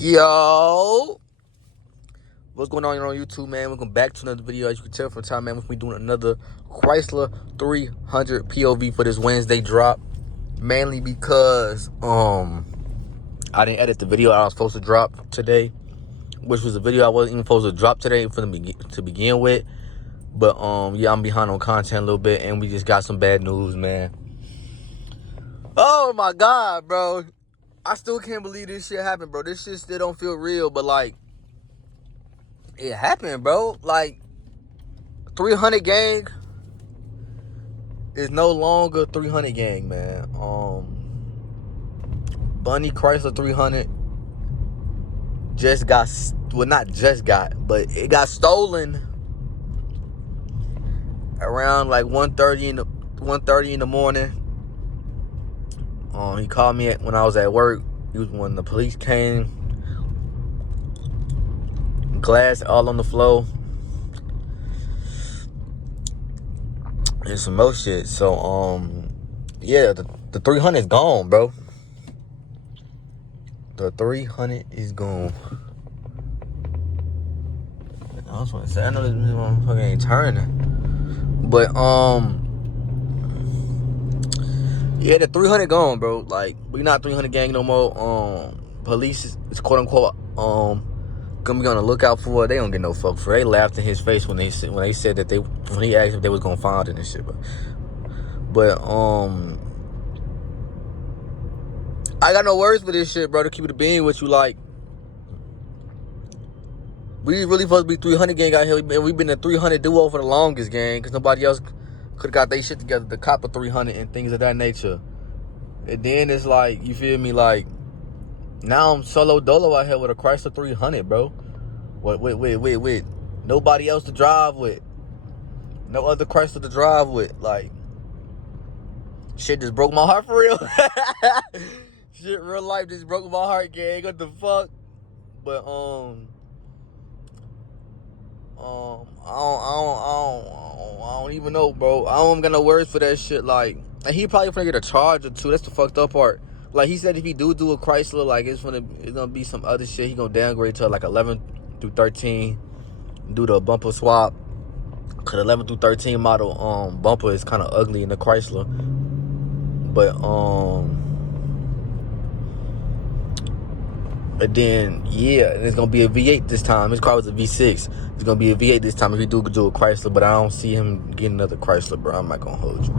Yo, what's going on here on YouTube, man? Welcome back to another video. As you can tell from the time, man, with me doing another Chrysler 300 POV for this Wednesday drop. Mainly because I didn't edit the video I was supposed to drop today, which was a video I wasn't even supposed to drop today to begin with. But yeah, I'm behind on content a little bit, and we just got some bad news, man. Oh my God, bro. I still can't believe this shit happened, bro. This shit still don't feel real, but like, it happened, bro. Like, 300 gang is no longer 300 gang, man. Bunny Chrysler 300 just got, well, not just got, but it got stolen around like 1:30 in the morning. He called me when I was at work. He was when the police came. Glass all on the floor. And some more shit. So, yeah, the 300 is gone, bro. The 300 is gone. I was want to say, I know this motherfucker ain't turning. But, yeah, the 300 gone, bro. Like, we not 300 gang no more. Police is quote unquote gonna be on the lookout for it. They don't get no fuck for it. They laughed in his face when he said that when he asked if they was gonna find it and shit. But I got no words for this shit, bro. To keep it a bean with you, like, we really supposed to be 300 gang out here, and we've been a 300 duo for the longest, gang, because nobody else could have got their shit together to cop a 300 and things of that nature. And then it's like, you feel me, like, now I'm solo dolo out here with a Chrysler 300, bro. Wait. Nobody else to drive with. No other Chrysler to drive with. Like, shit just broke my heart for real. Shit, real life just broke my heart, gang. What the fuck? But, I don't even know, bro. I don't got no words for that shit. Like, and he probably finna get a charge or two. That's the fucked up part. Like, he said if he do a Chrysler, like, it's gonna be some other shit. He gonna downgrade to like 11 through 13, do the bumper swap. Cause 11 through 13 model bumper is kind of ugly in the Chrysler. But and then yeah, it's gonna be a V8 this time. His car was a V6. It's gonna be a V8 this time if he do a Chrysler. But I don't see him getting another Chrysler, bro. I'm not gonna hold you.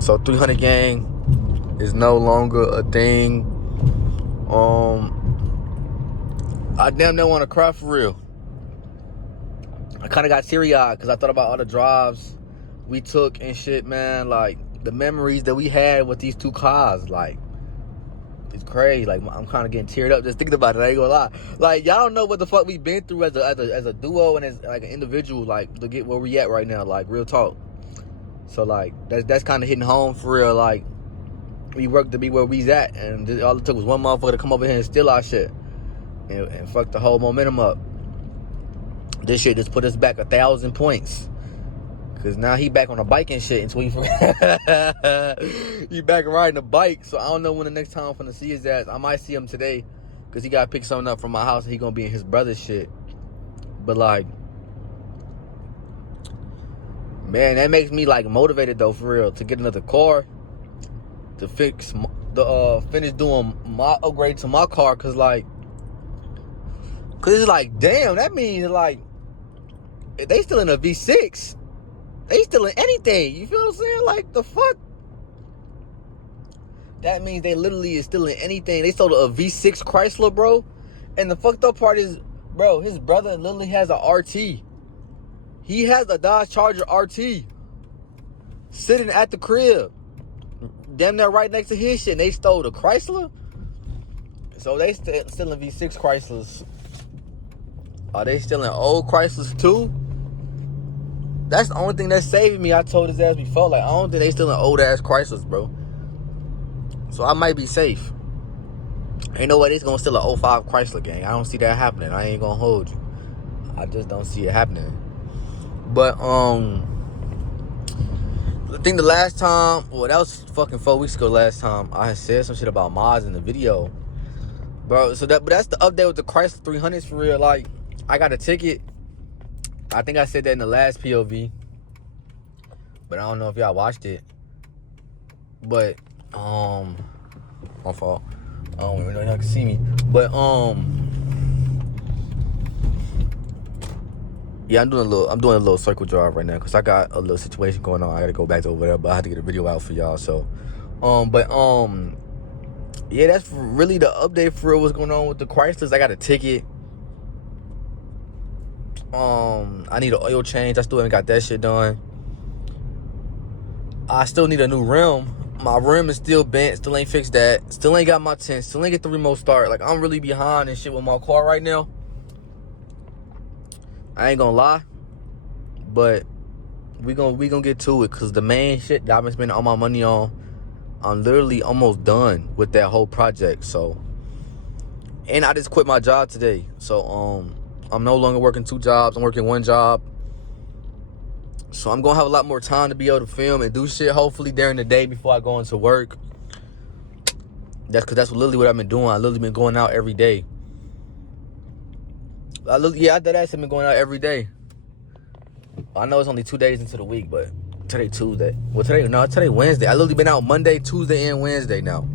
So 300 gang is no longer a thing. I damn near want to cry for real. I kind of got teary-eyed because I thought about all the drives we took and shit, man. Like, the memories that we had with these two cars, like, it's crazy. Like, I'm kind of getting teared up just thinking about it. I ain't gonna lie. Like, y'all don't know what the fuck we've been through as a duo and as like an individual, like, to get where we at right now. Like, real talk. So, like, that's kind of hitting home for real. Like, we worked to be where we's at, and all it took was one motherfucker to come over here and steal our shit and fuck the whole momentum up. This shit just put us back 1,000 points. Cause now he back on a bike and shit until he he back riding a bike. So I don't know when the next time I'm finna see his ass. I might see him today, cause he gotta pick something up from my house and he gonna be in his brother's shit. But like, man, that makes me like motivated though, for real, to get another car, to finish doing my upgrade to my car. Cause it's like, damn, that means like, if they still in a V6, they still in anything. You feel what I'm saying? Like, the fuck? That means they literally is still in anything. They sold a V6 Chrysler, bro. And the fucked up part is, bro, his brother literally has a RT. He has a Dodge Charger RT sitting at the crib. Damn near right next to his shit. And they stole the Chrysler? So they still in V6 Chryslers. Are they still in old Chryslers too? That's the only thing that's saving me. I told his ass before, like, I don't think they still in old ass Chryslers, bro. So I might be safe. Ain't no way they's gonna steal an 05 Chrysler, gang. I don't see that happening. I ain't gonna hold you. I just don't see it happening. But I think the last time, well, that was fucking 4 weeks ago. Last time I had said some shit about mods in the video. bro. So that's the update with the Chrysler 300s for real. Like, I got a ticket. I think I said that in the last POV, but I don't know if y'all watched it. But my fault. I don't even know y'all can see me. But yeah, I'm doing a little circle drive right now because I got a little situation going on. I gotta go back over there, but I had to get a video out for y'all. So, yeah, that's really the update for what's going on with the Chryslers. I got a ticket. I need an oil change. I still haven't got that shit done. I still need a new rim. My rim is still bent. Still ain't fixed that. Still ain't got my tent. Still ain't get the remote start. Like, I'm really behind and shit with my car right now. I ain't gonna lie, but we gonna get to it because the main shit that I've been spending all my money on, I'm literally almost done with that whole project. So, and I just quit my job today. So I'm no longer working 2 jobs. I'm working 1 job. So I'm gonna have a lot more time to be able to film and do shit hopefully during the day before I go into work. That's literally what I've been doing. I literally been going out every day. I dead ass have been going out every day. I know it's only 2 days into the week, but today Tuesday. Well, today Wednesday. I literally been out Monday, Tuesday, and Wednesday now.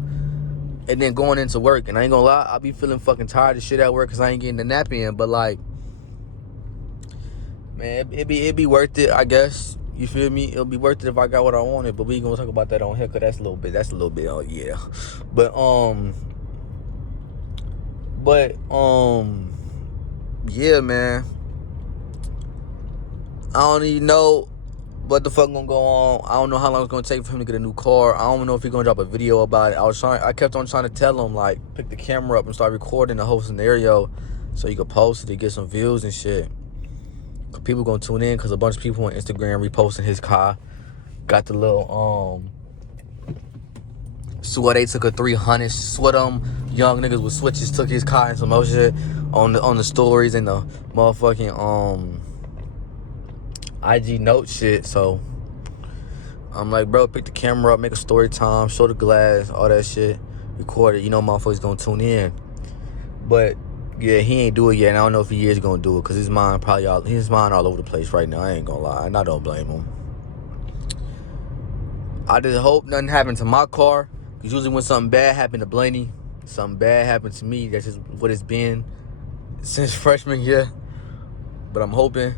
And then going into work. And I ain't gonna lie, I be feeling fucking tired of shit at work because I ain't getting the nap in. But like, man, it be worth it, I guess. You feel me? It'll be worth it if I got what I wanted. But we ain't gonna talk about that on here because that's a little bit, oh yeah. Yeah, man. I don't even know what the fuck gonna go on. I don't know how long it's gonna take for him to get a new car. I don't know if he's gonna drop a video about it. I kept on trying to tell him, like, pick the camera up and start recording the whole scenario so you could post it to get some views and shit. Cause people gonna tune in because a bunch of people on Instagram reposting his car. Got the little swear they took a 300. Swear them young niggas with switches took his car and some more shit on the stories and the motherfucking IG note shit. So I'm like, bro, pick the camera up, make a story time, show the glass, all that shit, record it. You know motherfuckers gonna tune in. But yeah, he ain't do it yet, and I don't know if he is gonna do it because his mind all over the place right now. I ain't gonna lie, and I don't blame him. I just hope nothing happened to my car. Because usually when something bad happened to Blaney, something bad happened to me. That's just what it's been since freshman year. But I'm hoping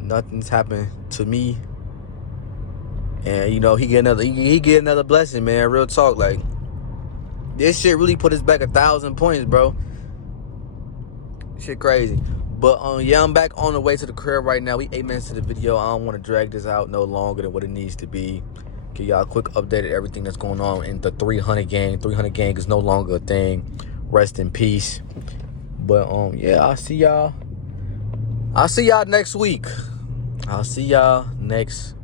nothing's happened to me. And you know, he get another blessing, man. Real talk, like, this shit really put us back 1,000 points, bro. Shit crazy. But yeah, I'm back on the way to the crib right now. We 8 minutes to the video. I don't want to drag this out no longer than what it needs to be. Give y'all a quick update of everything that's going on in the 300 gang. 300 gang is no longer a thing. Rest in peace. But yeah, I'll see y'all next week. I'll see y'all next